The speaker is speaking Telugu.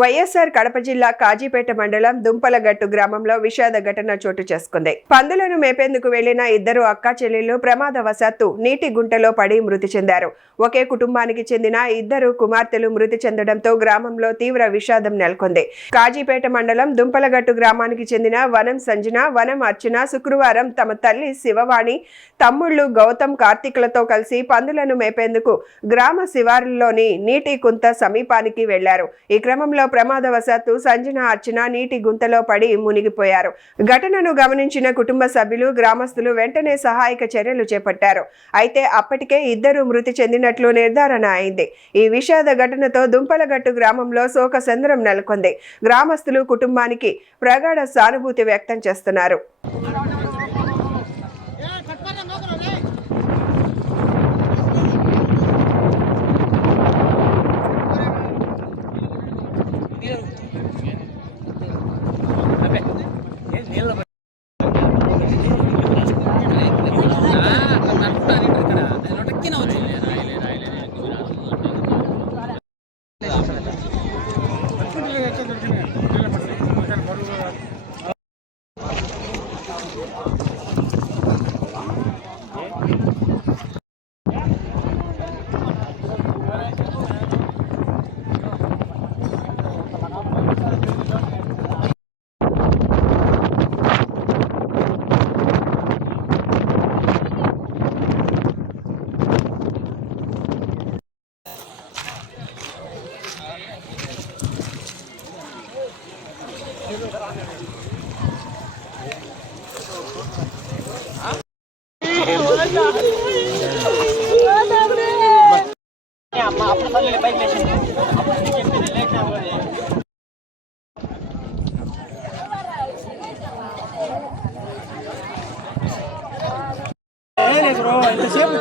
వైఎస్ఆర్ కడప జిల్లా కాజీపేట మండలం దుంపలగట్టు గ్రామంలో విషాద ఘటన చోటు చేసుకుంది. పందులను మేపేందుకు వెళ్లిన ఇద్దరు అక్కా చెల్లెళ్లు ప్రమాదవశాత్తు నీటి గుంటలో పడి మృతి చెందారు. ఒకే కుటుంబానికి చెందిన ఇద్దరు కుమార్తెలు మృతి చెందడంతో గ్రామంలో తీవ్ర విషాదం నెలకొంది. కాజీపేట మండలం దుంపలగట్టు గ్రామానికి చెందిన వనం సంజన, వనం అర్చన శుక్రవారం తమ తల్లి శివవాణి, తమ్ముళ్లు గౌతమ్, కార్తీకులతో కలిసి పందులను మేపేందుకు గ్రామ శివారులోని నీటి కుంత సమీపానికి వెళ్లారు. ఈ క్రమంలో ప్రమాదవశాత్తు సంజన, అర్చన నీటి గుంతలో పడి మునిగిపోయారు. ఘటనను గమనించిన కుటుంబ సభ్యులు, గ్రామస్తులు వెంటనే సహాయక చర్యలు చేపట్టారు. అయితే అప్పటికే ఇద్దరు మృతి చెందినట్లు నిర్ధారణ అయింది. ఈ విషాద ఘటనతో దుంపలగట్టు గ్రామంలో శోకసంద్రం నెలకొంది. గ్రామస్తులు కుటుంబానికి ప్రగాఢ సానుభూతి వ్యక్తం చేస్తున్నారు. బ్రో ఇంతసేపు